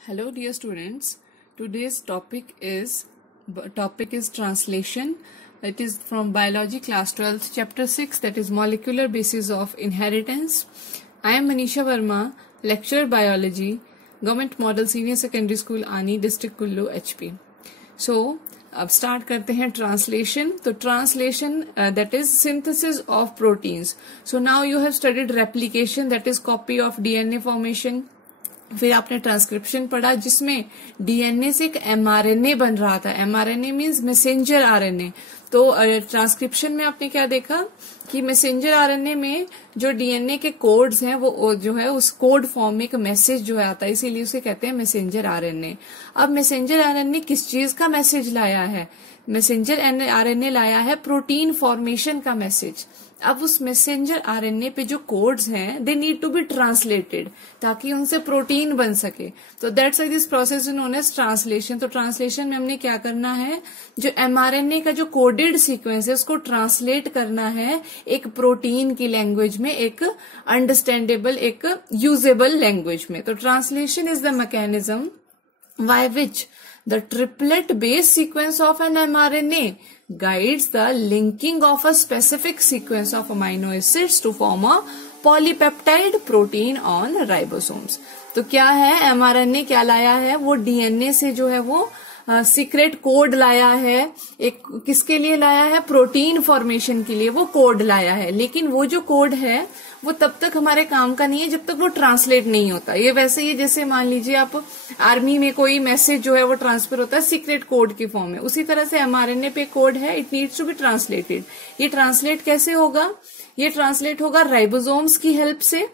Hello dear students. Today's topic is translation. It is from biology class 12th chapter 6, that is molecular basis of inheritance. I am Manisha Verma, lecturer biology, Government Model Senior Secondary School Ani, District Kullu, HP. So अब start करते हैं translation. तो translation that is synthesis of proteins. So now you have studied replication, that is copy of DNA formation. फिर आपने transcription पढ़ा जिसमें DNA से एक एमआरएनए बन रहा था. MRNA means messenger RNA. तो ट्रांसक्रिप्शन में आपने क्या देखा कि मैसेंजर आरएनए में जो डीएनए के कोड्स हैं वो जो है उस कोड फॉर्म में एक मैसेज जो है आता है, इसीलिए उसे कहते हैं मैसेंजर आरएनए. अब मैसेंजर आरएनए किस चीज का मैसेज लाया है? मैसेंजर आरएनए लाया है प्रोटीन फॉर्मेशन का मैसेज. अब उस मैसेंजर आरएनए पे जो कोड्स हैं they need to be translated ताकि उनसे प्रोटीन बन सके. तो that's why this process is known as translation. तो ट्रांसलेशन में हमने क्या करना है, जो एमआरएनए का जो कोडेड सीक्वेंस है उसको ट्रांसलेट करना है एक प्रोटीन की लैंग्वेज में, एक अंडरस्टैंडेबल, एक यूजेबल लैंग्वेज में. तो translation is the mechanism by which the triplet base sequence of an mRNA guides the linking of a specific sequence of amino acids to form a polypeptide protein on ribosomes. तो क्या है mRNA, क्या लाया है? वो DNA से जो है वो सीक्रेट कोड लाया है. एक किसके लिए लाया है? प्रोटीन फॉर्मेशन के लिए वो कोड लाया है. लेकिन वो जो कोड है वो तब तक हमारे काम का नहीं है जब तक वो ट्रांसलेट नहीं होता. ये वैसे ही जैसे मान लीजिए आप आर्मी में कोई मैसेज जो है वो ट्रांसफर होता है सीक्रेट कोड की फॉर्म में, उसी तरह से एमआरएनए पे कोड है, it needs to be translated. ये ट्रांसलेट कैसे होगा? ये ट्रांसलेट होगा राइबोसोम्स की हेल्प से.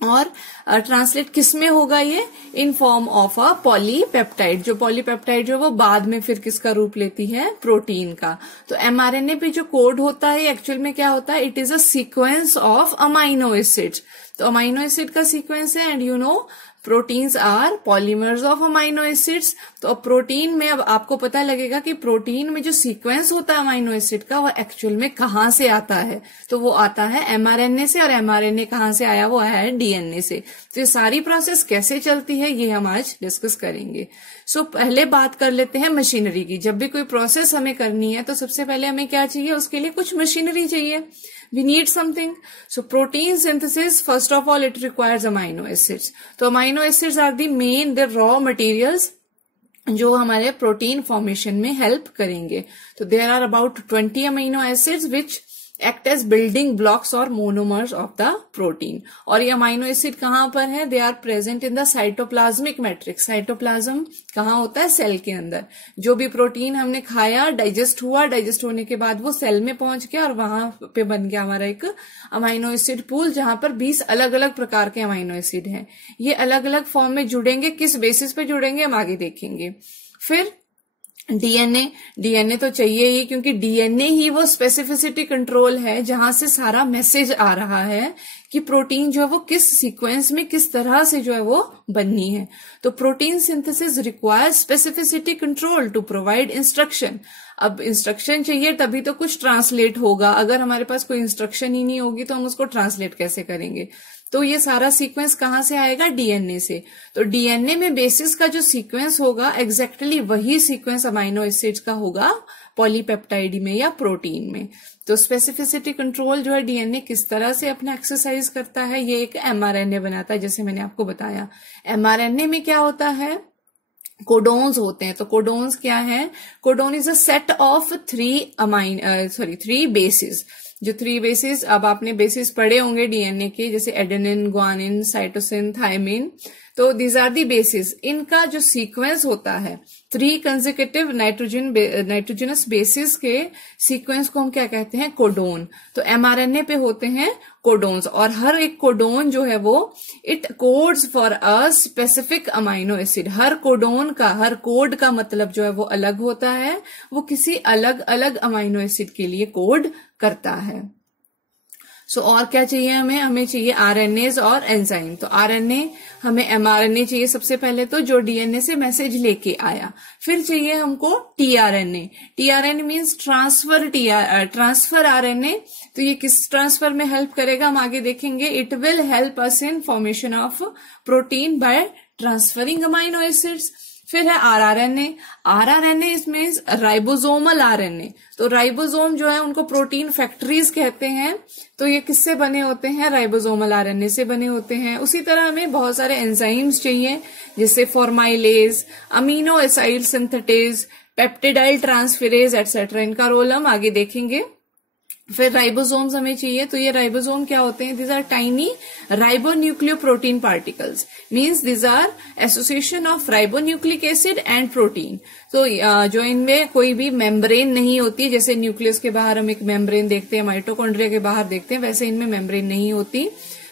और ट्रांसलेट किस में होगा? ये इन फॉर्म ऑफ अ पॉलीपेप्टाइड. जो पॉलीपेप्टाइड जो वो बाद में फिर किसका रूप लेती है? प्रोटीन का. तो एमआरएनए पे जो कोड होता है एक्चुअल में क्या होता है? It is a sequence of amino acids. तो अमाइनो एसिड का सीक्वेंस है and you know proteins are polymers of amino acids. तो प्रोटीन में अब आपको पता लगेगा कि प्रोटीन में जो सीक्वेंस होता है अमाइनो एसिड का वो एक्चुअल में कहाँ से आता है. तो वो आता है एमआरएनए से, और एमआरएनए कहाँ से आया? वो आया है डीएनए से. तो ये सारी प्रोसेस कैसे चलती है ये हम आज डिस्कस करेंगे. सो पहले बात कर लेते हैं मशीनरी की. जब भी कोई प्रोसेस हमें करनी है तो सबसे पहले हमें क्या चाहिए? उसके लिए कुछ मशीनरी चाहिए. We need something. So protein synthesis, first of all, it requires amino acids. तो amino acids are the main, the raw materials जो हमारे प्रोटीन फॉर्मेशन में हेल्प करेंगे. तो there are about 20 amino acids which act as building blocks or monomers of the protein. और ये amino acid कहाँ पर है? They are present in the cytoplasmic matrix. Cytoplasm कहाँ होता है? सेल के अंदर. जो भी प्रोटीन हमने खाया डाइजेस्ट हुआ, डाइजेस्ट होने के बाद वो सेल में पहुंच गया और वहां पे बन गया हमारा एक अमाइनो एसिड पूल, जहां पर 20 अलग अलग प्रकार के अमाइनो एसिड हैं. ये अलग अलग फॉर्म में जुड़ेंगे. किस बेसिस पे जुड़ेंगे हम आगे देखेंगे. फिर डीएनए तो चाहिए ही, क्योंकि डीएनए ही वो स्पेसिफिसिटी कंट्रोल है जहां से सारा मैसेज आ रहा है कि प्रोटीन जो है वो किस सीक्वेंस में किस तरह से जो है वो बननी है. तो protein synthesis requires specificity control to provide instruction. अब इंस्ट्रक्शन चाहिए तभी तो कुछ ट्रांसलेट होगा. अगर हमारे पास कोई इंस्ट्रक्शन ही नहीं होगी तो हम उसको ट्रांसलेट कैसे करेंगे? तो ये सारा सीक्वेंस कहाँ से आएगा? डीएनए से. तो डीएनए में बेसिस का जो सीक्वेंस होगा एग्जैक्टली वही सीक्वेंस अमाइनो एसिड्स का होगा पॉलीपेप्टाइड में या प्रोटीन में. तो स्पेसिफिसिटी कंट्रोल जो है डीएनए किस तरह से अपना एक्सरसाइज करता है, ये एक एमआरएनए बनाता है जैसे मैंने आपको बताया. एमआरएनए में क्या होता है? कोडोन्स होते हैं. तो कोडोन्स क्या है? Codon is a set of three bases. जो 3 बेसिस, अब आपने बेसिस पढ़े होंगे डीएनए के, जैसे एडेनिन, ग्वानिन, साइटोसिन, थायमिन. तो दीज आर दी बेसिस. इनका जो सीक्वेंस होता है 3 कंसेक्यूटिव नाइट्रोजनस बेसिस के सीक्वेंस को हम क्या कहते हैं? कोडोन. तो एमआरएनए पे होते हैं कोडोन्स, और हर एक कोडोन जो है वो it codes for a specific amino acid. Her codon का, हर कोड का मतलब जो है वो अलग होता है. वो किसी अलग अलग अमाइनो एसिड के लिए कोड करता है. सो और क्या चाहिए हमें? हमें चाहिए आरएनएज और एंजाइम. तो आरएनए हमें एमआरएनए चाहिए सबसे पहले, तो जो डीएनए से मैसेज लेके आया. फिर चाहिए हमको tRNA. TRNA means transfer RNA. तो ये किस ट्रांसफर में हेल्प करेगा हम आगे देखेंगे. It will help us in formation of protein bye transferring amino acids. फिर है आरआरएनए। आरआरएनए इसमें राइबोसोमल आरएनए। तो राइबोसोम जो है उनको प्रोटीन फैक्ट्रीज कहते हैं। तो ये किससे बने होते हैं? राइबोसोमल आरएनए से बने होते हैं। उसी तरह हमें बहुत सारे एंजाइम्स चाहिए, जैसे formylase, amino acid synthetase, peptidyl transferase etcetera. इनका रोल हम आगे देखेंगे। फिर राइबोसोम्स हमें चाहिए। तो ये राइबोसोम क्या होते हैं? This are tiny ribonucleoprotein particles, means this are association of ribonucleic acid and protein. तो जो इनमें कोई भी मेम्ब्रेन नहीं होती, जैसे न्यूक्लियस के बाहर हम एक मेम्ब्रेन देखते हैं, माइटोकॉन्ड्रिया के बाहर देखते हैं, वैसे इनमें मेम्ब्रेन नहीं होती।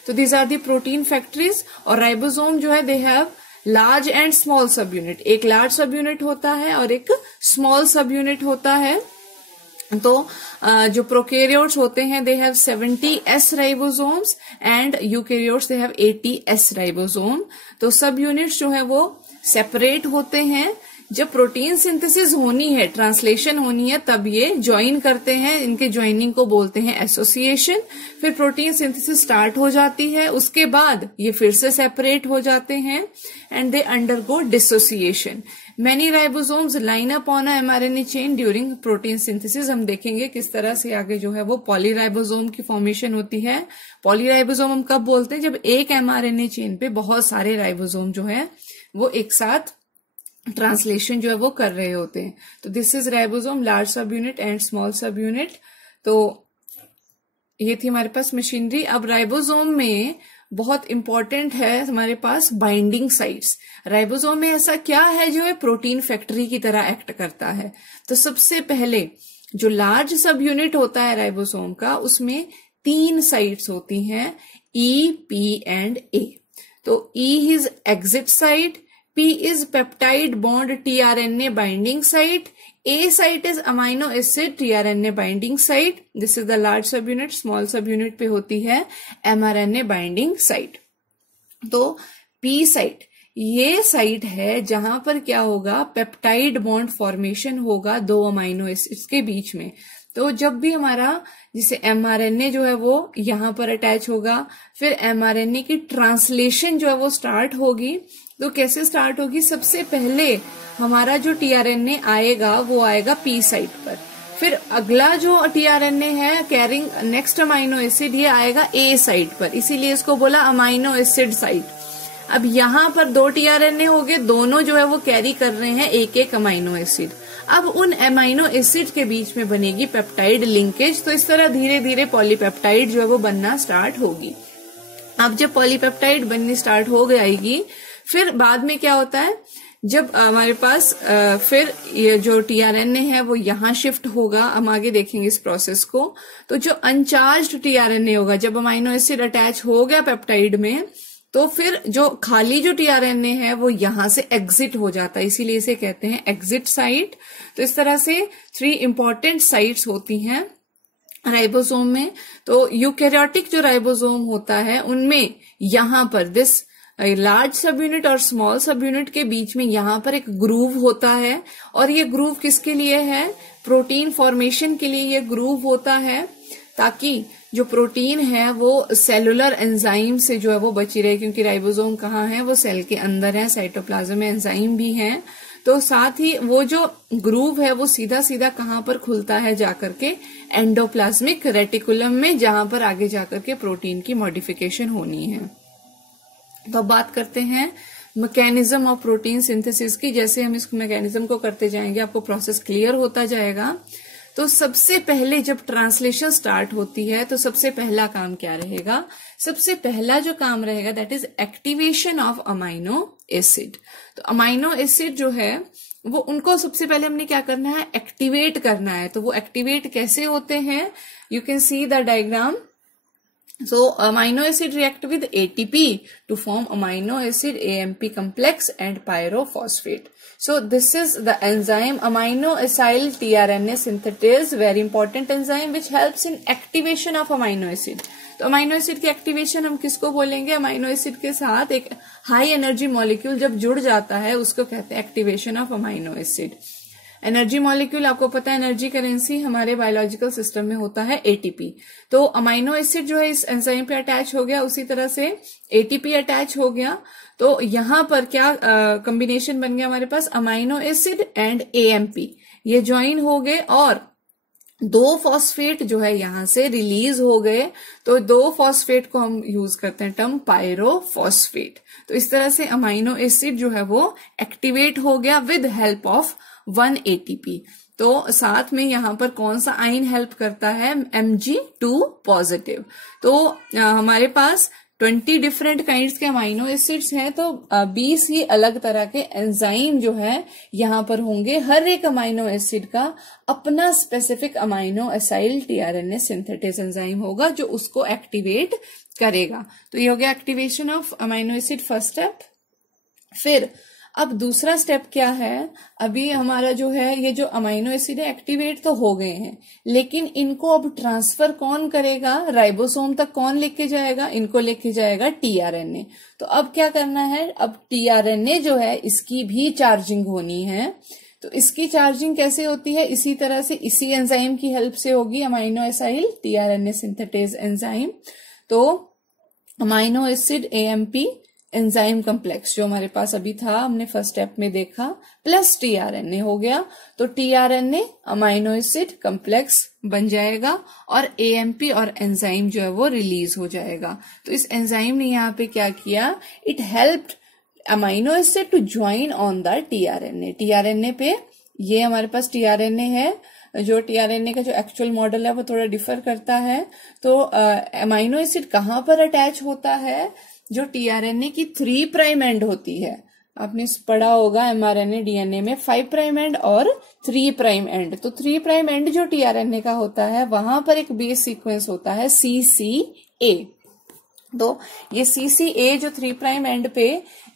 तो this are the protein factories. और राइबोसोम जो है they have large and small subunit. एक लार्ज सब यूनिट होता है और एक स्मॉल सब यूनिट होता है। तो जो प्रोकैरियोट्स होते हैं they have 70 S ribosomes and eukaryotes they have 80 S ribosome. तो सब यूनिट्स जो है वो सेपरेट होते हैं। जब प्रोटीन सिंथेसिस होनी है, ट्रांसलेशन होनी है, तब ये ज्वाइन करते हैं। इनके ज्वाइनिंग को बोलते हैं एसोसिएशन। फिर प्रोटीन सिंथेसिस स्टार्ट हो जाती है, उसके बाद ये फिर से सेपरेट हो जाते हैं and they undergo dissociation. Many ribosomes line up on mRNA chain during protein synthesis. हम देखेंगे किस तरह से आगे जो है वो पॉलीराइबोसोम की फॉर्मेशन होती है। पॉलीराइबोसोम हम कब बोलते हैं? जब एक एमआरएनए चेन पे बहुत सारे राइबोसोम जो है वो एक साथ ट्रांसलेशन जो है वो कर रहे होते हैं। तो दिस इज राइबोसोम, लार्ज सब यूनिट एंड स्मॉल सब यूनिट। तो ये थी हमारे पास मशीनरी। अब राइबोसोम में बहुत इंपॉर्टेंट है हमारे पास बाइंडिंग साइट्स। राइबोसोम में ऐसा क्या है जो है प्रोटीन फैक्ट्री की तरह एक्ट करता है? तो सबसे पहले जो लार्ज सब यूनिट होता है राइबोसोम का, उसमें 3 साइट्स होती हैं, ई, पी एंड ए। तो E is exit site, P is peptide bond tRNA binding site, A site is amino acid tRNA binding site. This is the large subunit, small subunit पे होती है mRNA binding site. तो P site ये site है जहां पर क्या होगा? पेप्टाइड बॉन्ड फॉर्मेशन होगा 2 अमाइनो एसिड्स के बीच में। तो जब भी हमारा जिसे एमआरएनए जो है वो यहां पर अटैच होगा, फिर एमआरएनए की ट्रांसलेशन जो है वो स्टार्ट होगी। तो कैसे स्टार्ट होगी? सबसे पहले हमारा जो टीआरएनए आएगा वो आएगा पी साइट पर। फिर अगला जो टीआरएनए है कैरिंग नेक्स्ट अमाइनो एसिड, ये आएगा ए साइट पर, इसीलिए इसको बोला अमाइनो एसिड साइट। अब यहां पर 2 टीआरएनए हो गए, दोनों जो है वो कैरी कर रहे हैं एक एक अमाइनो एसिड। अब उन अमाइनो एसिड के बीच में बनेगी पेप्टाइड लिंकेज। तो इस तरह धीरे धीरे पॉलीपेप्टाइड जो है वो बनना स्टार्ट होगी। अब जब पॉलीपेप्टाइड बननी स्टार्ट हो जाएगी, फिर बाद में क्या होता है? जब हमारे पास फिर ये जो टीआरएनए है वो यहां शिफ्ट होगा, हम आगे देखेंगे इस प्रोसेस को। तो जो अनचार्ज्ड टीआरएनए होगा, जब अमाइनो एसिड अटैच हो गया पेप्टाइड में, तो फिर जो खाली जो टीआरएनए है वो यहां से एग्जिट हो जाता है, इसीलिए इसे कहते हैं एग्जिट साइट। तो इस तरह से 3 इंपॉर्टेंट साइट्स होती हैं राइबोसोम में। तो यूकैरियोटिक जो राइबोसोम होता है उनमें यहां पर दिस लार्ज सब यूनिट और स्मॉल सब यूनिट के बीच में यहां पर एक ग्रूव होता है। और ये ग्रूव किसके लिए है? प्रोटीन फॉर्मेशन के लिए ये ग्रूव होता है, ताकि जो प्रोटीन है वो सेलुलर एंजाइम से जो है वो बची रहे, क्योंकि राइबोसोम कहाँ है? वो सेल के अंदर है, साइटोप्लाज्म में एंजाइम भी है। तो साथ ही वो जो ग्रूव है वो सीधा सीधा कहाँ पर खुलता है? जाकर के एंडोप्लाज्मिक रेटिकुलम में, जहां पर आगे जाकर के प्रोटीन की मॉडिफिकेशन होनी है। तो अब बात करते हैं मैकेनिज्म ऑफ प्रोटीन सिंथेसिस की। जैसे हम इस मैकेनिज्म को करते जाएंगे आपको प्रोसेस क्लियर होता जाएगा। तो सबसे पहले जब ट्रांसलेशन स्टार्ट होती है तो सबसे पहला काम क्या रहेगा? सबसे पहला जो काम रहेगा that is activation of amino acid. तो अमाइनो एसिड जो है वो उनको सबसे पहले हमने क्या करना है? एक्टिवेट करना है। तो वो एक्टिवेट कैसे होते हैं? You can see the diagram. So amino acid react with ATP to form amino acid AMP complex and pyrophosphate. So this is the enzyme amino acyl tRNA synthetase, very important enzyme which helps in activation of amino acid. तो amino acid की activation हम किसको बोलेंगे? Amino acid के साथ एक high energy molecule जब जुड़ जाता है उसको कहते हैं activation of amino acid. Energy molecule आपको पता है, एनर्जी करेंसी हमारे बायोलॉजिकल सिस्टम में होता है एटीपी। तो अमाइनो एसिड जो है इस एंजाइम पे अटैच हो गया, उसी तरह से एटीपी अटैच हो गया। तो यहां पर क्या कॉम्बिनेशन बन गया हमारे पास, अमाइनो एसिड एंड एएमपी, ये ज्वाइन हो गए और 2 फॉस्फेट जो है यहां से रिलीज हो गए। तो 2 फॉस्फेट को हम यूज करते हैं टर्म पायरोफॉस्फेट। तो इस तरह से अमाइनो एसिड जो है वो एक्टिवेट हो गया विद हेल्प ऑफ 1 एटीपी। तो साथ में यहां पर कौन सा आयन हेल्प करता है, Mg2 पॉजिटिव। तो हमारे पास 20 डिफरेंट काइंड्स के अमाइनो एसिड्स हैं, तो 20 ही अलग तरह के एंजाइम जो है यहां पर होंगे। हर एक अमाइनो एसिड का अपना specific amino acyl tRNA synthetase enzyme होगा जो उसको एक्टिवेट करेगा। तो ये हो गया activation of amino acid first step. फिर अब दूसरा स्टेप क्या है, अभी हमारा जो है ये जो अमाइनो एसिड है एक्टिवेट तो हो गए हैं, लेकिन इनको अब ट्रांसफर कौन करेगा, राइबोसोम तक कौन लेके जाएगा, इनको लेके जाएगा टीआरएनए। तो अब क्या करना है, अब टीआरएनए जो है इसकी भी चार्जिंग होनी है। तो इसकी चार्जिंग कैसे होती है, इसी तरह से इसी एंजाइम की हेल्प से होगी, amino acyl tRNA synthetase enzyme. तो amino acid AMP enzyme complex जो हमारे पास अभी था, हमने फर्स्ट स्टेप में देखा, प्लस टीआरएनए हो गया। तो टीआरएनए अमाइनो एसिड कॉम्प्लेक्स बन जाएगा और एएमपी और एंजाइम जो है वो रिलीज हो जाएगा। तो इस एंजाइम ने यहाँ पे क्या किया, it helped amino acid to join on the tRNA. TRNA पे ये हमारे पास टीआरएनए है, जो टीआरएनए का जो एक्चुअल मॉडल है वो थोड़ा डिफर करता है। तो अमाइनो एसिड कहाँ पर अटैच होता है, जो टीआरएनए की 3 प्राइम एंड होती है। आपने पढ़ा होगा एमआरएनए डीएनए में 5 प्राइम एंड और 3 प्राइम एंड। तो 3 प्राइम एंड जो टीआरएनए का होता है वहां पर एक बेस सीक्वेंस होता है CCA। तो ये CCA जो 3 प्राइम एंड पे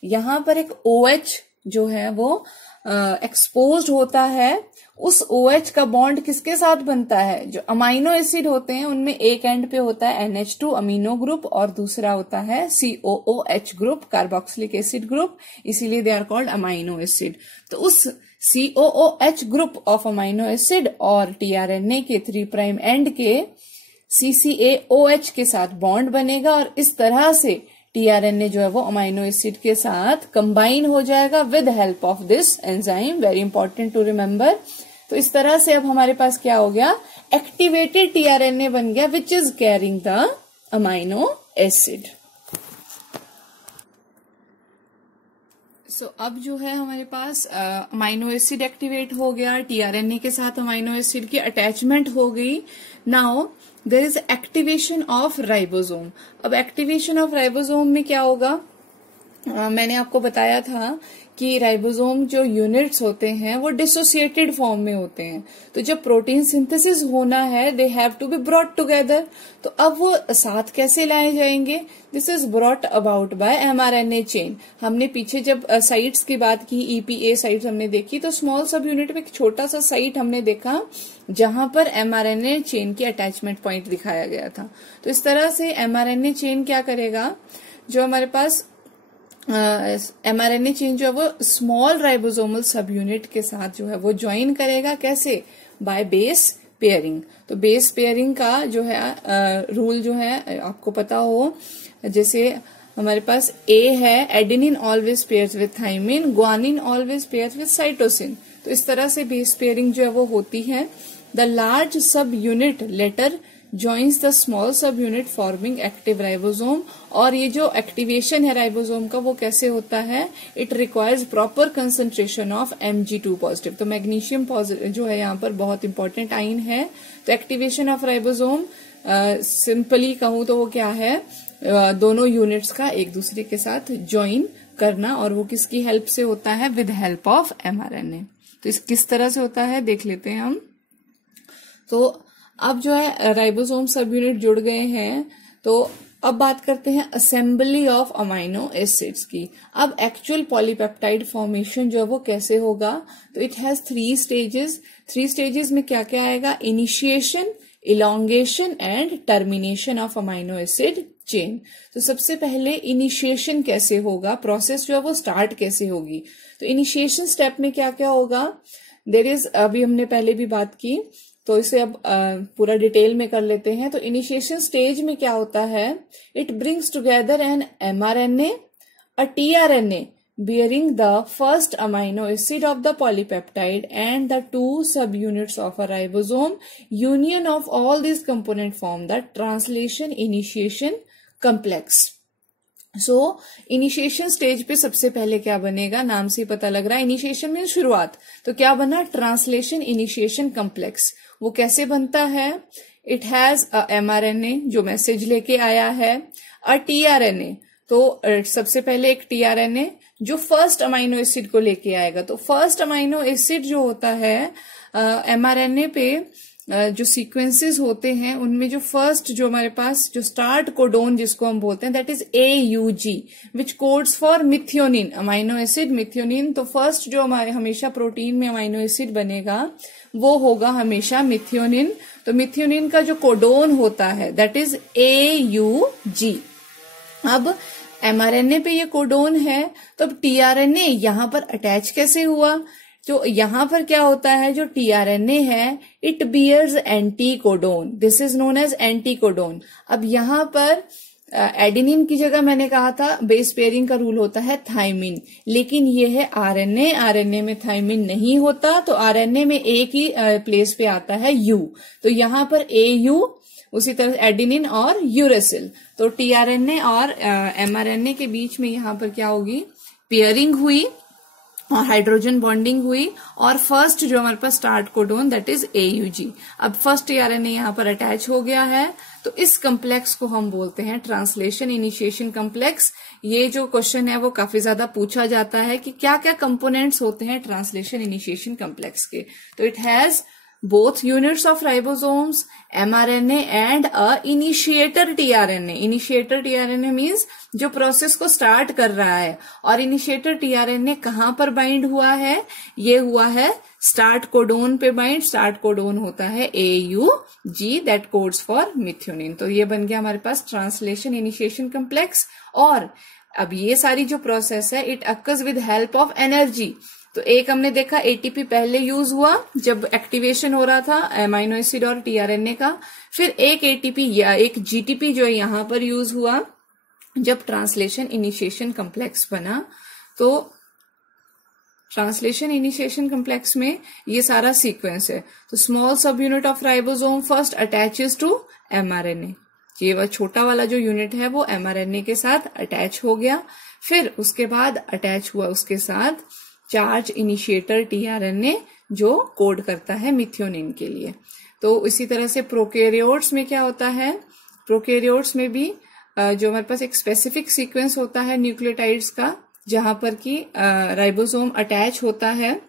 यहां पर एक OH जो है वो एक्सपोज्ड होता है। उस OH का बॉन्ड किसके साथ बनता है, जो अमाइनो एसिड होते हैं उनमें एक एंड पे होता है NH2 अमीनो ग्रुप और दूसरा होता है COOH group, carboxylic acid group, इसीलिए they are called amino acid. तो उस COOH group of amino acid और टीआरएनए के 3 प्राइम एंड के CCAOH के साथ बॉन्ड बनेगा और इस तरह से टीआरएनए जो है वो अमाइनो एसिड के साथ कंबाइन हो जाएगा with help of this enzyme, very important to remember. तो इस तरह से अब हमारे पास क्या हो गया, एक्टिवेटेड टीआरएनए बन गया which is carrying the amino acid. So अब जो है हमारे पास अमाइनो एसिड एक्टिवेट हो गया, टीआरएनए के साथ अमाइनो एसिड की अटैचमेंट हो गई। Now there is activation of ribosome. अब एक्टिवेशन ऑफ राइबोसोम में क्या होगा, मैंने आपको बताया था कि राइबोसोम जो यूनिट्स होते हैं वो डिसोसिएटेड फॉर्म में होते हैं। तो जब प्रोटीन सिंथेसिस होना है they have to be brought together. तो अब वो साथ कैसे लाए जाएंगे, this is brought about by mRNA chain. हमने पीछे जब साइट्स की बात की, EPA साइट्स हमने देखी, तो स्मॉल सब यूनिट में एक छोटा सा साइट हमने देखा जहां पर एमआरएनए चेन की अटैचमेंट पॉइंट दिखाया गया था। तो इस तरह से एमआरएनए चेन क्या करेगा, जो हमारे पास एमआरएनए चेन जो है वो स्मॉल राइबोसोमल सब यूनिट के साथ जो है वो ज्वाइन करेगा, कैसे, बाय बेस पेयरिंग। तो बेस पेयरिंग का जो है रूल जो है आपको पता हो, जैसे हमारे पास A है, adenine always pairs with thymine, guanine always pairs with cytosine. तो इस तरह से बेस पेयरिंग जो है वो होती है। The large subunit later joins the small subunit forming active ribosome। और ये जो एक्टिवेशन है राइबोसोम का वो कैसे होता है, it requires proper concentration of Mg2 positive. तो मैग्नीशियम जो है यहाँ पर बहुत इंपॉर्टेंट आइन है। तो एक्टिवेशन ऑफ राइबोसोम सिंपली कहूं तो वो क्या है, दोनों यूनिट्स का एक दूसरे के साथ ज्वाइन करना, और वो किसकी हेल्प से होता है, विद हेल्प ऑफ एमआरएनए। तो इस किस तरह से होता है देख लेते हैं हम। तो अब जो है राइबोसोम सब यूनिट जुड़ गए हैं। तो अब बात करते हैं असेंबली ऑफ अमाइनो एसिड्स की। अब एक्चुअल पॉलीपेप्टाइड फॉर्मेशन जो है वो कैसे होगा, तो इट हैज 3 स्टेजेस। 3 स्टेजेस में क्या क्या आएगा, initiation, elongation and termination of amino acid chain. तो सबसे पहले इनिशिएशन कैसे होगा, प्रोसेस जो है वो स्टार्ट कैसे होगी। तो इनिशिएशन स्टेप में क्या क्या होगा, देयर इज, अभी हमने पहले भी बात की तो इसे अब पूरा डिटेल में कर लेते हैं। तो इनिशिएशन स्टेज में क्या होता है, it brings together an mRNA, a tRNA bearing the first amino acid of the polypeptide and the two subunits of a ribosome. Union of all these components form the translation initiation complex. So initiation stage पे सबसे पहले क्या बनेगा, नाम से पता लग रहा है इनिशिएशन में शुरुआत, तो क्या बना, ट्रांसलेशन इनिशिएशन कम्प्लेक्स। वो कैसे बनता है, इट हैज अ mRNA जो मैसेज लेके आया है, अ tRNA, तो सबसे पहले एक tRNA जो फर्स्ट अमाइनो एसिड को लेके आएगा। तो फर्स्ट अमाइनो एसिड जो होता है mRNA पे जो सीक्वेंसेस होते हैं उनमें जो फर्स्ट जो हमारे पास जो स्टार्ट कोडोन जिसको हम बोलते हैं that is AUG which codes for methionine amino acid methionine. तो फर्स्ट जो हमारे हमेशा प्रोटीन में अमाइनो एसिड बनेगा वो होगा हमेशा मिथियोनिन। तो मिथियोनिन का जो कोडोन होता है दैट इज AUG। अब mRNA पे ये कोडोन है, तो अब tRNA यहां पर अटैच कैसे हुआ, तो यहां पर क्या होता है, जो tRNA है it bears anticodon, this is known as anticodon. अब यहां पर एडेनिन की जगह मैंने कहा था बेस पेयरिंग का रूल होता है थाइमिन, लेकिन ये है आरएनए, आरएनए में थाइमिन नहीं होता, तो आरएनए में एक ही प्लेस पे आता है यू, तो यहां पर AU, उसी तरह एडेनिन और यूरेसिल। तो tRNA और mRNA के बीच में यहां पर क्या होगी, पेयरिंग हुई और हाइड्रोजन बॉन्डिंग हुई, और फर्स्ट जो हमारे पास start codon that is AUG। अब फर्स्ट tRNA यहां पर अटैच हो गया है, तो इस कम्प्लेक्स को हम बोलते हैं ट्रांसलेशन इनिशिएशन कम्प्लेक्स। ये जो क्वेश्चन है वो काफी ज्यादा पूछा जाता है कि क्या क्या कंपोनेंट्स होते हैं ट्रांसलेशन इनिशिएशन कम्प्लेक्स के। तो it has both units of ribosomes, mRNA and a initiator tRNA. Initiator tRNA means जो प्रोसेस को स्टार्ट कर रहा है, और इनिशिएटर tRNA कहां पर बाइंड हुआ है, ये हुआ है स्टार्ट कोडोन पे बाइंड। स्टार्ट कोडोन होता है AUG that codes for methionine. तो ये बन गया हमारे पास ट्रांसलेशन इनिशिएशन कम्प्लेक्स। और अब ये सारी जो प्रोसेस है it occurs with help of energy. तो एक हमने देखा ATP पहले यूज हुआ जब एक्टिवेशन हो रहा था अमाइनो एसिड और tRNA का, फिर एक ATP या एक GTP जो यहां पर यूज हुआ जब ट्रांसलेशन इनिशिएशन कम्प्लेक्स बना। तो ट्रांसलेशन इनिशिएशन कम्प्लेक्स में ये सारा सीक्वेंस है। तो small subunit of ribosome first attaches to mRNA, ये वह छोटा वाला जो यूनिट है वो mRNA के साथ अटैच हो गया, फिर उसके बाद अटैच हुआ उसके साथ चार्ज इनिशिएटर tRNA जो कोड करता है मिथियोनिन के लिए। तो इसी तरह से प्रोकैरियोट्स में क्या होता है, प्रोकैरियोट्स में भी जो हमारे पास एक स्पेसिफिक सीक्वेंस होता है न्यूक्लियोटाइड्स का जहां पर कि राइबोसोम अटैच होता है।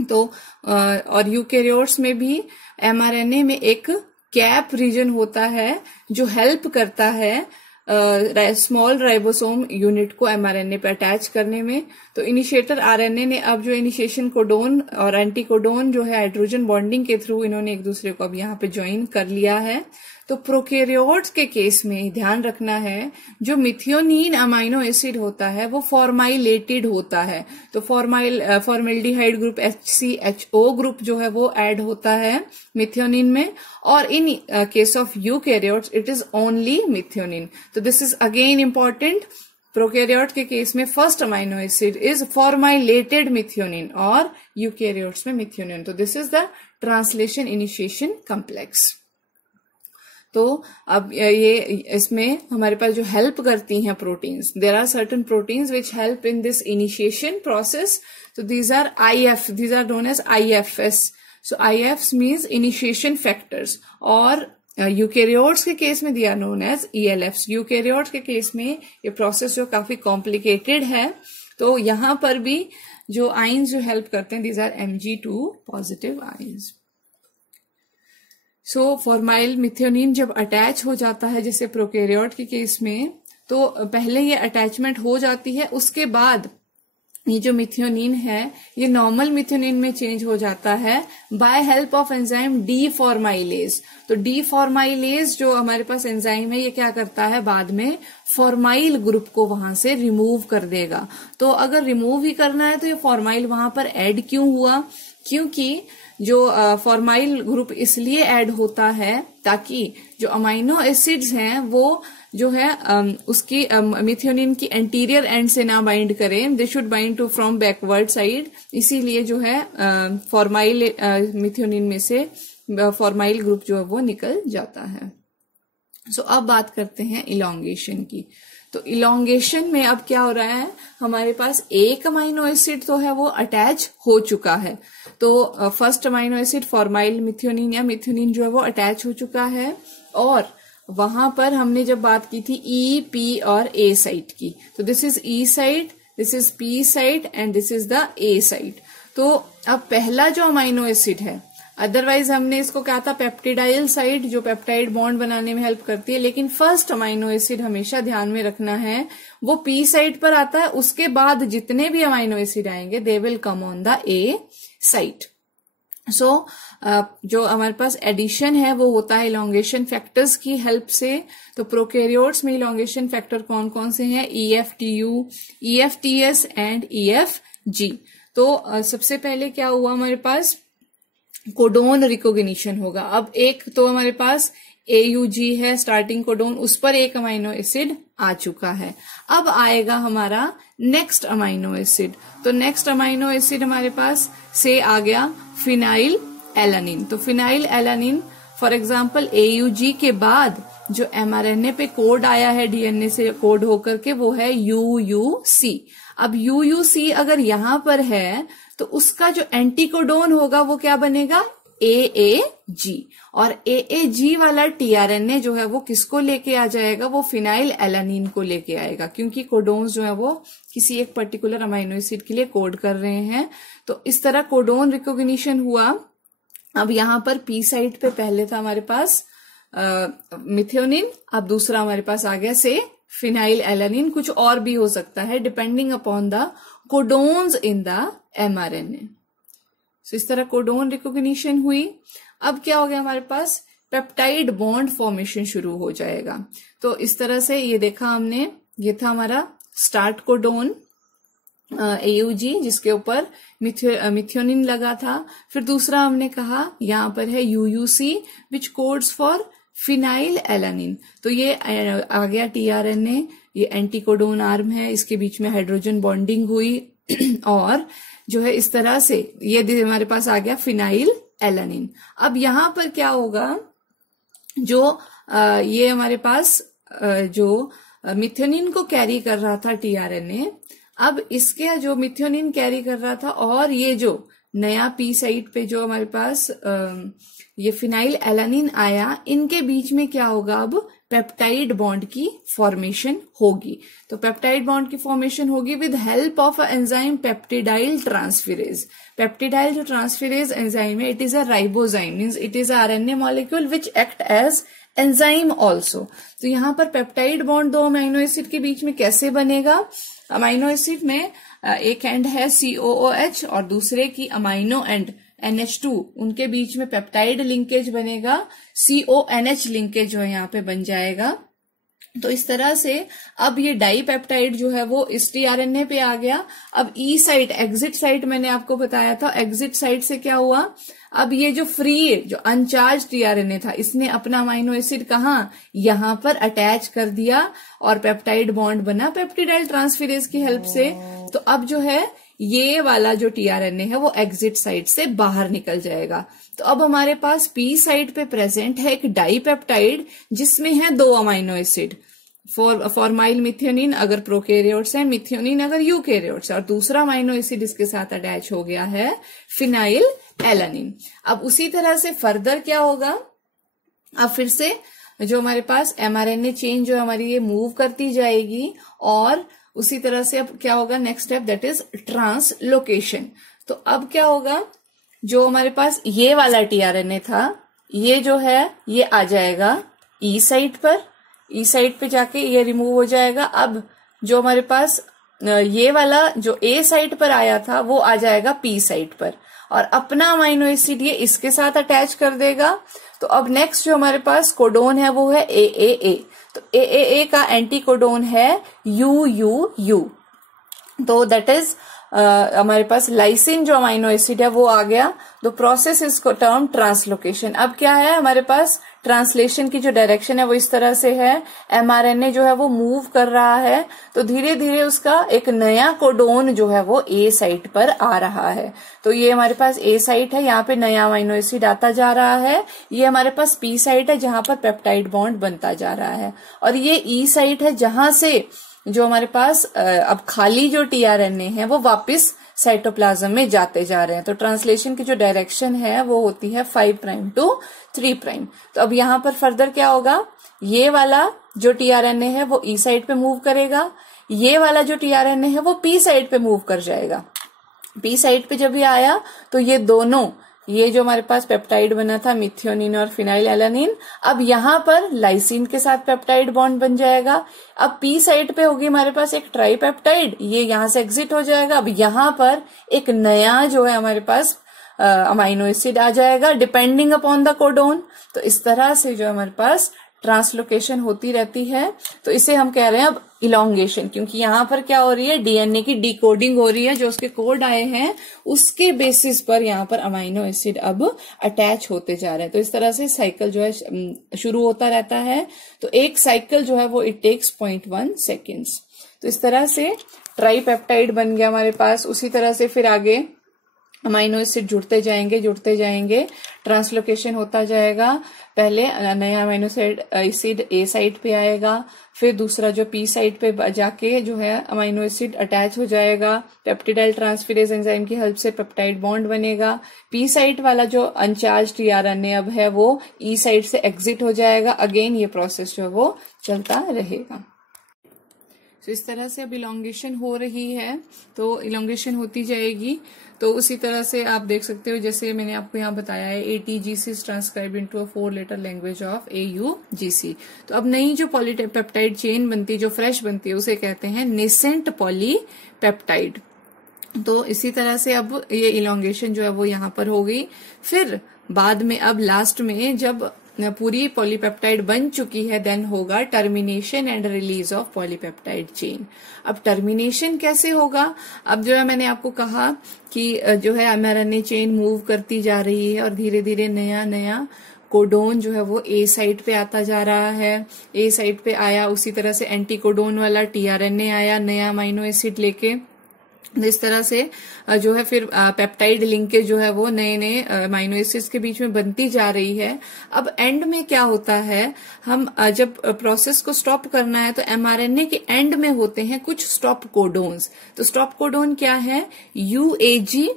तो और यूकैरियोट्स में भी mRNA में एक कैप रीजन होता है जो हेल्प करता है स्मॉल राइबोसोम यूनिट को mRNA पे अटैच करने में। तो इनिशिएटर RNA ने अब जो इनिशिएशन कोडोन और एंटी कोडोन जो है हाइड्रोजन बॉन्डिंग के थ्रू इन्होंने एक दूसरे को अब यहाँ पे ज्वाइन कर लिया है। तो प्रोकैरियोट्स के केस में ध्यान रखना है जो मिथियोनिन अमाइनो एसिड होता है वो फॉर्माइलेटेड होता है। तो फॉर्मेल्डिहाइड ग्रुप HCHO ग्रुप जो है वो ऐड होता है मिथियोनिन में, और in case of eukaryotes it is only methionine. तो this is again important, prokaryote के केस में first amino acid is formylated methionine और यूकैरियोट्स में मिथियोनिन। तो this is the translation initiation complex. तो अब ये इसमें हमारे पास जो हेल्प करती हैं proteins, there are certain proteins which help in this initiation process. तो these are known as IFS। So IFs means initiation factors, और यूकैरियोट्स के केस में they are known as ELFs। Eukaryotes के केस में ये process जो काफी complicated है, तो यहां पर भी जो आइंस जो हेल्प करते हैं these are Mg2 positive ions. So formyl methionine जब अटैच हो जाता है जैसे प्रोकैरियोट के केस में, तो पहले ये अटैचमेंट हो जाती है, उसके बाद ये जो मिथियोनिन है ये नॉर्मल मिथियोनिन में चेंज हो जाता है बाय हेल्प ऑफ एंजाइम डीफॉर्माइलेज। तो डीफॉर्माइलेज जो हमारे पास एंजाइम है ये क्या करता है, बाद में फॉर्माइल ग्रुप को वहां से रिमूव कर देगा। तो अगर रिमूव ही करना है तो ये फॉर्माइल वहां पर ऐड क्यों हुआ, क्योंकि जो फॉर्माइल ग्रुप इसलिए ऐड होता है ताकि जो अमाइनो एसिड्स हैं वो जो है उसकी मिथ्योनिन की एंटीरियर एंड से ना बाइंड करें, they should bind to from backward side. इसीलिए जो है फॉर्माइल मिथ्योनिन में से फॉर्माइल ग्रुप जो है वो निकल जाता है। सो अब बात करते हैं इलॉन्गेशन की। तो इलॉन्गेशन में अब क्या हो रहा है, हमारे पास एक अमाइनो एसिड तो है वो अटैच हो चुका है। तो first amino acid formyl methionine या मिथ्योनिन जो है वो अटैच हो चुका है, और वहां पर हमने जब बात की थी ई, पी और ए साइट की, तो this is E site, this is P site and this is the A site. तो अब पहला जो अमाइनो एसिड है, अदरवाइज हमने इसको कहा था पेप्टिडाइल साइट, जो पेप्टाइड बॉन्ड बनाने में हेल्प करती है, लेकिन फर्स्ट अमाइनो एसिड हमेशा ध्यान में रखना है वो पी साइट पर आता है। उसके बाद जितने भी अमाइनो एसिड आएंगे they will come on the A site. So जो हमारे पास एडिशन है वो होता है इलॉन्गेशन फैक्टर्स की हेल्प से। तो प्रोकैरियोट्स में इलॉन्गेशन फैक्टर कौन कौन से हैं, EFTU, EFTS एंड EFG। तो सबसे पहले क्या हुआ, हमारे पास कोडोन रिकॉग्निशन होगा। अब एक तो हमारे पास AUG है स्टार्टिंग कोडोन, उस पर एक अमाइनो एसिड आ चुका है। अब आएगा हमारा नेक्स्ट अमाइनो एसिड। तो नेक्स्ट अमाइनो एसिड हमारे पास से आ गया फिनाइल एलानिन। तो phenyl alanine for example AUG के बाद जो mRNA पे कोड आया है DNA से कोड होकर के वो है UUC। अब UUC अगर यहां पर है तो उसका जो एंटीकोडोन होगा वो क्या बनेगा, AAG। और AAG वाला tRNA जो है वो किसको लेके आ जाएगा, वो फिनाइल एलानिन को लेके आएगा, क्योंकि कोडोन्स जो है वो किसी एक पर्टिकुलर अमाइनो एसिड के लिए कोड कर रहे हैं। तो इस तरह कोडोन रिकॉग्निशन हुआ। अब यहां पर पी साइट पे पहले था हमारे पास मिथ्योनिन, अब दूसरा हमारे पास आ गया से फिनाइल एलानिन। कुछ और भी हो सकता है depending upon the codons in the mRNA। So, इस तरह कोडोन रिकॉग्निशन हुई। अब क्या हो गया, हमारे पास पेप्टाइड बॉन्ड फॉर्मेशन शुरू हो जाएगा। तो इस तरह से ये देखा हमने, ये था हमारा स्टार्ट कोडोन AUG जिसके ऊपर मिथ्योनिन लगा था। फिर दूसरा हमने कहा यहां पर है UUC which codes for phenyl alanine. तो ये आ गया tRNA, ये एंटीकोडोन आर्म है, इसके बीच में हाइड्रोजन बॉन्डिंग हुई और जो है इस तरह से ये हमारे पास आ गया फिनाइल एलानिन। अब यहां पर क्या होगा, जो ये हमारे पास जो मिथ्योनिन को कैरी कर रहा था tRNA, अब इसके जो मिथ्योनिन कैरी कर रहा था और ये जो नया पी साइट पे जो हमारे पास ये फिनाइल एलानिन आया, इनके बीच में क्या होगा, अब पेप्टाइड बॉन्ड की फॉर्मेशन होगी। तो पेप्टाइड बॉन्ड की फॉर्मेशन होगी with help of enzyme peptidyl transferase. Peptidyl जो ट्रांसफेरेज एंजाइम है, it is a ribozyme, means it is a RNA molecule which act as enzyme also. तो यहाँ पर पेप्टाइड बॉन्ड दो अमाइनो एसिड के बीच में कैसे बनेगा, अमाइनो एसिड में एक एंड है COOH और दूसरे की अमाइनो एंड NH2, उनके बीच में पेप्टाइड लिंकेज बनेगा, CONH लिंकेज जो है यहाँ पे बन जाएगा। तो इस तरह से अब ये डाई पेप्टाइड जो है वो इस tRNA पे आ गया। अब E साइट, एग्जिट साइट मैंने आपको बताया था, एग्जिट साइट से क्या हुआ, अब ये जो फ्री जो अनचार्ज tRNA था, इसने अपना अमाइनो एसिड कहाँ, यहां पर अटैच कर दिया और पेप्टाइड बॉन्ड बना पेप्टिडाइल ट्रांसफेरेज की हेल्प से। तो अब जो है ये वाला जो tRNA है वो एग्जिट साइट से बाहर निकल जाएगा। तो अब हमारे पास पी साइट पे प्रेजेंट है एक डाई पेप्टाइड जिसमें है दो अमाइनो एसिड, फॉर्माइल मिथ्योनिन अगर प्रोकैरियोट्स है, मिथ्योनिन अगर यूकैरियोट्स है, और दूसरा अमाइनो एसिड इसके साथ अटैच हो गया है फिनाइल एलानिन। अब उसी तरह से फर्दर क्या होगा, अब फिर से जो हमारे पास mRNA चेन जो हमारी ये मूव करती जाएगी और उसी तरह से अब क्या होगा, next step that is translocation. तो अब क्या होगा, जो हमारे पास ये वाला tRNA था, ये जो है ये आ जाएगा E साइट पर, E साइट पे जाके ये रिमूव हो जाएगा। अब जो हमारे पास ये वाला जो A साइट पर आया था वो आ जाएगा P साइट पर और अपना अमाइनो एसिड ये इसके साथ अटैच कर देगा। तो अब नेक्स्ट जो हमारे पास कोडोन है वो है AAA। तो AAA का एंटी कोडोन है UUU। तो दैट इज हमारे पास लाइसिन जो अमाइनो एसिड है वो आ गया। The process is term translocation. अब क्या है हमारे पास, ट्रांसलेशन की जो डायरेक्शन है वो इस तरह से है, एमआरएनए जो है वो मूव कर रहा है, तो धीरे धीरे उसका एक नया कोडोन जो है वो ए साइट पर आ रहा है। तो ये हमारे पास ए साइट है, यहाँ पे नया अमाइनो एसिड आता जा रहा है। ये हमारे पास पी साइट है जहां पर पेप्टाइड बॉन्ड बनता जा रहा है, और ये ई साइट है जहां से जो हमारे पास अब खाली जो टीआरएनए है वो वापस साइटोप्लाज्म में जाते जा रहे हैं। तो ट्रांसलेशन की जो डायरेक्शन है वो होती है 5 प्राइम टू 3 प्राइम। तो अब यहाँ पर फर्दर क्या होगा, ये वाला जो टीआरएनए है वो ई साइड पे मूव करेगा, ये वाला जो टीआरएनए है वो पी साइड पे मूव कर जाएगा। पी साइड पे जब ये आया तो ये दोनों, ये जो हमारे पास पेप्टाइड बना था मिथियोनिन और फिनाइल एलानिन, अब यहाँ पर लाइसिन के साथ पेप्टाइड बॉन्ड बन जाएगा। अब पी साइड पे होगी हमारे पास एक ट्राईपेप्टाइड, ये यहाँ से एग्जिट हो जाएगा। अब यहाँ पर एक नया जो है हमारे पास अमाइनो एसिड आ जाएगा डिपेंडिंग अपॉन द कोडोन। तो इस तरह से जो हमारे पास ट्रांसलोकेशन होती रहती है। तो इसे हम कह रहे हैं अब इलोंगेशन, क्योंकि यहाँ पर क्या हो रही है, डीएनए की डिकोडिंग हो रही है। जो उसके कोड आए हैं उसके बेसिस पर यहाँ पर अमाइनो एसिड अब अटैच होते जा रहे हैं। तो इस तरह से साइकिल जो है शुरू होता रहता है। तो एक साइकिल जो है वो इट टेक्स 0.1 सेकेंड्स। तो इस तरह से ट्राईपेप्टाइड बन गया हमारे पास। उसी तरह से फिर आगे अमाइनो एसिड जुड़ते जाएंगे, ट्रांसलोकेशन होता जाएगा। पहले नया अमाइनो एसिड ए साइड पे आएगा, फिर दूसरा जो पी साइड पे जाके जो है अमाइनो एसिड अटैच हो जाएगा। पेप्टिडाइल ट्रांसफेरेज एंजाइम की हेल्प से पेप्टाइड बॉन्ड बनेगा। पी साइड वाला जो अनचार्ज टीआरएनए अब है वो ई साइड से एग्जिट हो जाएगा। अगेन ये प्रोसेस जो है वो चलता रहेगा। तो इस तरह से अब इलोंगेशन हो रही है, तो इलोंगेशन होती जाएगी। तो उसी तरह से आप देख सकते हो, जैसे मैंने आपको यहाँ बताया है, ATGC is transcribe into a 4 letter language of AUGC। तो अब नई जो पॉलीपेप्टाइड चेन बनती है, जो फ्रेश बनती है, उसे कहते हैं नेसेंट पॉलीपेप्टाइड। तो इसी तरह से अब ये इलोंगेशन जो है वो यहाँ पर हो गई। फिर बाद में अब लास्ट में जब पूरी पॉलीपेप्टाइड बन चुकी है, देन होगा termination and release of polypeptide chain. अब टर्मिनेशन कैसे होगा, अब जो है मैंने आपको कहा कि जो है एमआरएनए चेन मूव करती जा रही है और धीरे धीरे नया नया कोडोन जो है वो ए साइड पे आता जा रहा है। ए साइड पे आया, उसी तरह से एंटी कोडोन वाला टीआरएनए आया नया अमाइनो एसिड लेके। इस तरह से जो है फिर पेप्टाइड लिंकेज जो है वो नए नए अमाइनो एसिड्स के बीच में बनती जा रही है। अब एंड में क्या होता है, हम जब प्रोसेस को स्टॉप करना है तो एमआरएनए के एंड में होते हैं कुछ स्टॉप कोडोन्स। तो स्टॉप कोडोन क्या है, UAG,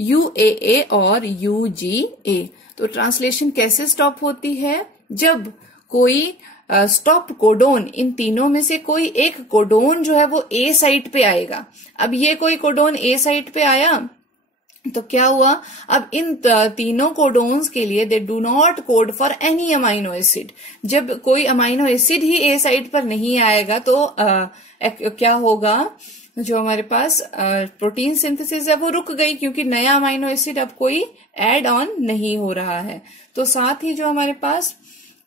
UAA और UGA। तो ट्रांसलेशन कैसे स्टॉप होती है, जब कोई स्टॉप कोडोन, इन तीनों में से कोई एक कोडोन जो है वो ए साइट पे आएगा। अब ये कोई कोडोन ए साइट पे आया तो क्या हुआ, अब इन तीनों कोडोन्स के लिए they do not code for any amino acid. जब कोई अमाइनो एसिड ही ए साइट पर नहीं आएगा तो क्या होगा, जो हमारे पास प्रोटीन सिंथेसिस है वो रुक गई, क्योंकि नया अमाइनो एसिड अब कोई ऐड ऑन नहीं हो रहा है। तो साथ ही जो हमारे पास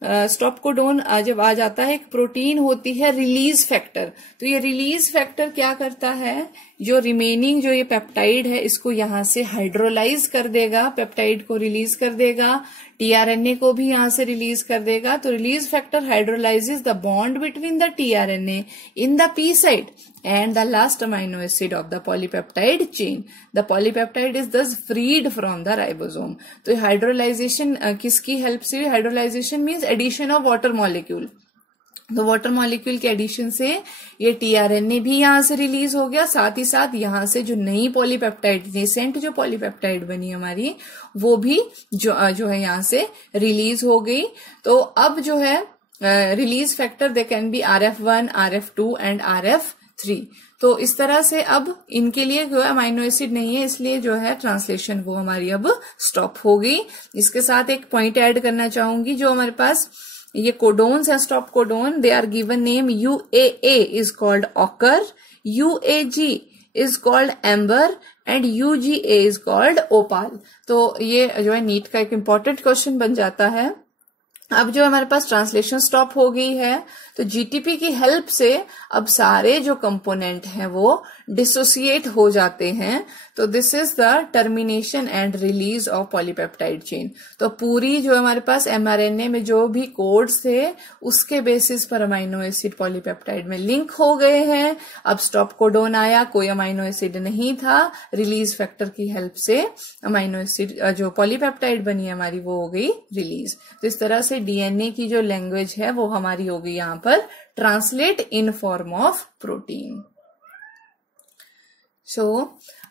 स्टॉप कोडोन जब आ जाता है, एक प्रोटीन होती है रिलीज फैक्टर। तो ये रिलीज फैक्टर क्या करता है, जो रिमेनिंग जो ये पेप्टाइड है इसको यहाँ से हाइड्रोलाइज कर देगा, पेप्टाइड को रिलीज कर देगा, टीआरएनए को भी यहाँ से रिलीज कर देगा। तो release factor hydrolyses the bond between the tRNA in the P side and the last amino acid of the polypeptide chain. The polypeptide is thus freed from the ribosome. तो हाइड्रोलाइजेशन किसकी help से, hydrolysation means addition of water molecule. तो water molecule के addition से ये tRNA भी यहाँ से रिलीज हो गया, साथ ही साथ यहाँ से जो नई पॉलीपेप्टाइड, नेसेंट जो पॉलीपेप्टाइड बनी हमारी, वो भी जो है यहाँ से रिलीज हो गई। तो अब जो है release factor they can be RF1, RF2 and RF3। तो इस तरह से अब इनके लिए जो अमाइनो एसिड नहीं है, इसलिए जो है ट्रांसलेशन वो हमारी अब स्टॉप हो गई। इसके साथ एक पॉइंट ऐड करना चाहूंगी, जो हमारे पास ये कोडोन्स है, stop codon, they are given name UAA is called ochre, UAG is called amber and UGA is called opal. तो ये जो है नीट का एक इंपॉर्टेंट क्वेश्चन बन जाता है अब जो हमारे पास ट्रांसलेशन स्टॉप हो गई है, तो जीटीपी की हेल्प से अब सारे जो कंपोनेंट हैं वो डिसोसिएट हो जाते हैं। तो this is the termination and release of polypeptide chain. तो पूरी जो हमारे पास एमआरएनए में जो भी कोड्स थे उसके बेसिस पर अमाइनो एसिड पॉलीपेप्टाइड में लिंक हो गए हैं। अब स्टॉप कोडोन आया, कोई अमाइनो एसिड नहीं था, रिलीज फैक्टर की हेल्प से अमाइनो एसिड जो पॉलीपेप्टाइड बनी हमारी वो हो गई रिलीज। तो इस तरह से डीएनए की जो लैंग्वेज है वो हमारी हो गई यहाँ पर translate in form of protein. So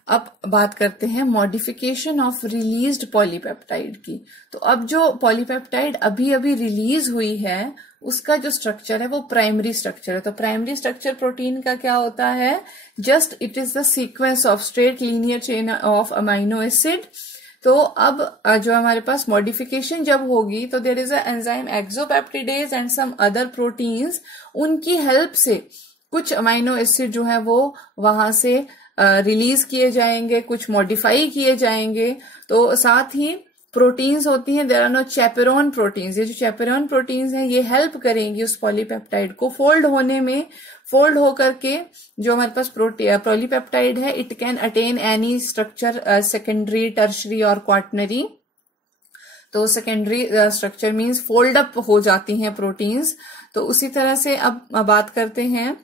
अब बात करते हैं मॉडिफिकेशन ऑफ रिलीज्ड पॉलीपेप्टाइड की। तो अब जो पॉलीपेप्टाइड अभी अभी रिलीज हुई है उसका जो स्ट्रक्चर है वो प्राइमरी स्ट्रक्चर है। तो प्राइमरी स्ट्रक्चर प्रोटीन का क्या होता है? Just it is the sequence of straight linear chain of amino acid. तो अब जो हमारे पास मॉडिफिकेशन जब होगी तो there is a enzyme exopeptidase and some other proteins, उनकी हेल्प से कुछ अमाइनो एसिड जो है वो वहां से रिलीज किए जाएंगे, कुछ मॉडिफाई किए जाएंगे। तो साथ ही प्रोटीन्स होती हैं, देयर आर नो चैपेरोन प्रोटीन्स। ये जो चैपेरोन प्रोटीन्स हैं ये हेल्प करेंगी उस पॉलीपेप्टाइड को फोल्ड होने में। फोल्ड होकर के जो हमारे पास पॉलीपेप्टाइड है it can attain any structure, secondary, tertiary और क्वाटनरी। तो secondary structure means fold up हो जाती हैं प्रोटीन्स। तो उसी तरह से अब बात करते हैं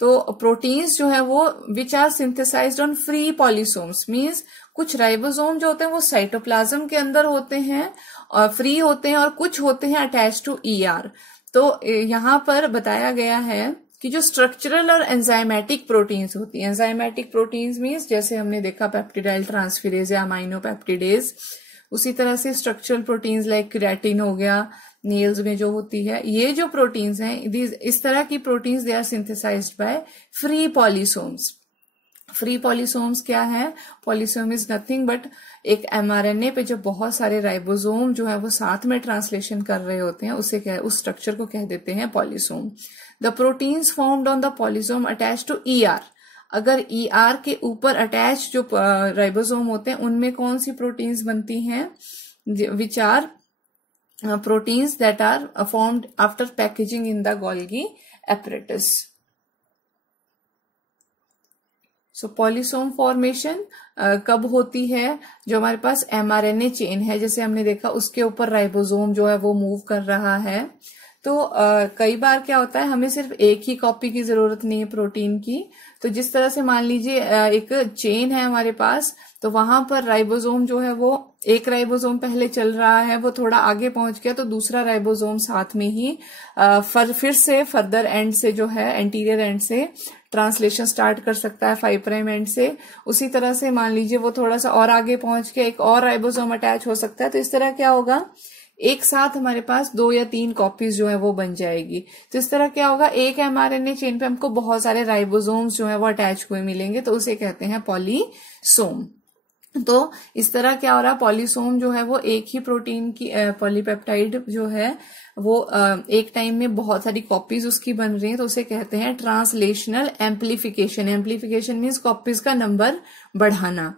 तो प्रोटीन्स जो है वो which are synthesised on free polysomes, means कुछ राइबोसोम जो होते हैं वो साइटोप्लाज्म के अंदर होते हैं और फ्री होते हैं, और कुछ होते हैं अटैच टू ईआर। तो यहाँ पर बताया गया है कि जो स्ट्रक्चरल और एंजाइमेटिक प्रोटीन्स होती हैं, एंजाइमेटिक प्रोटीन्स मीन्स जैसे हमने देखा पेप्टिडाइल ट्रांसफेरेज या अमाइनो पेप्टिडेज, उसी तरह से स्ट्रक्चरल प्रोटीन्स लाइक क्रिएटिन हो गया, नेल्स में जो होती है, ये जो प्रोटीन्स हैं इस तरह की proteins they are synthesised by free polysomes. Free polysomes क्या है? पॉलीसोम इज नथिंग बट एक एमआरएनए पे जो बहुत सारे राइबोसोम जो है वो साथ में ट्रांसलेशन कर रहे होते हैं उस स्ट्रक्चर को कह देते हैं polysome. The proteins formed on the polysome attach to ER. अगर ईआर के ऊपर अटैच जो राइबोसोम होते हैं उनमें कौन सी प्रोटीन्स बनती हैं? Which are proteins that are formed after packaging in the Golgi apparatus. So polysome formation कब होती है? जो हमारे पास mRNA चेन है जैसे हमने देखा उसके ऊपर राइबोसोम जो है वो मूव कर रहा है। तो कई बार क्या होता है हमें सिर्फ एक ही कॉपी की जरूरत नहीं है प्रोटीन की। तो जिस तरह से मान लीजिए एक चेन है हमारे पास, तो वहां पर राइबोसोम जो है वो एक राइबोसोम पहले चल रहा है, वो थोड़ा आगे पहुंच गया तो दूसरा राइबोसोम साथ में ही फिर से फर्दर एंड से जो है एंटीरियर एंड से ट्रांसलेशन स्टार्ट कर सकता है 5 प्राइम एंड से। उसी तरह से मान लीजिए वो थोड़ा सा और आगे पहुंच के एक और राइबोसोम अटैच हो सकता है। तो इस तरह क्या होगा, एक साथ हमारे पास 2 या 3 कॉपीज जो है वो बन जाएगी। तो इस तरह क्या होगा, एक एमआरएनए चेन पे हमको बहुत सारे राइबोसोम्स जो है वो अटैच हुए मिलेंगे, तो उसे कहते हैं पॉलीसोम। तो इस तरह क्या हो रहा है, पॉलीसोम जो है वो एक ही प्रोटीन की पॉलीपेप्टाइड जो है वो एक टाइम में बहुत सारी कॉपीज उसकी बन रही है, तो उसे कहते हैं translational amplification. Amplification means copies का नंबर बढ़ाना।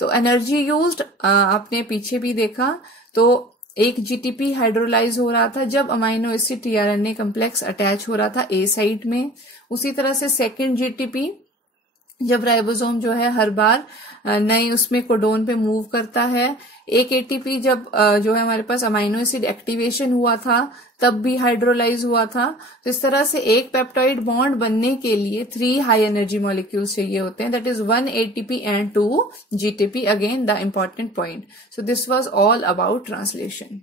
तो एनर्जी यूज्ड आपने पीछे भी देखा, तो एक जीटीपी हाइड्रोलाइज हो रहा था जब amino acid tRNA complex attach हो रहा था ए साइट में। उसी तरह से सेकेंड जीटीपी जब राइबोसोम जो है हर बार नए उसमें कोडोन पे मूव करता है। एक एटीपी जब जो है हमारे पास अमाइनो एसिड एक्टिवेशन हुआ था तब भी हाइड्रोलाइज हुआ था। तो इस तरह से एक पेप्टाइड बॉन्ड बनने के लिए 3 हाई एनर्जी मॉलिक्यूल्स चाहिए होते हैं, that is 1 ATP and 2 GTP. Again the important point. So this was all about translation.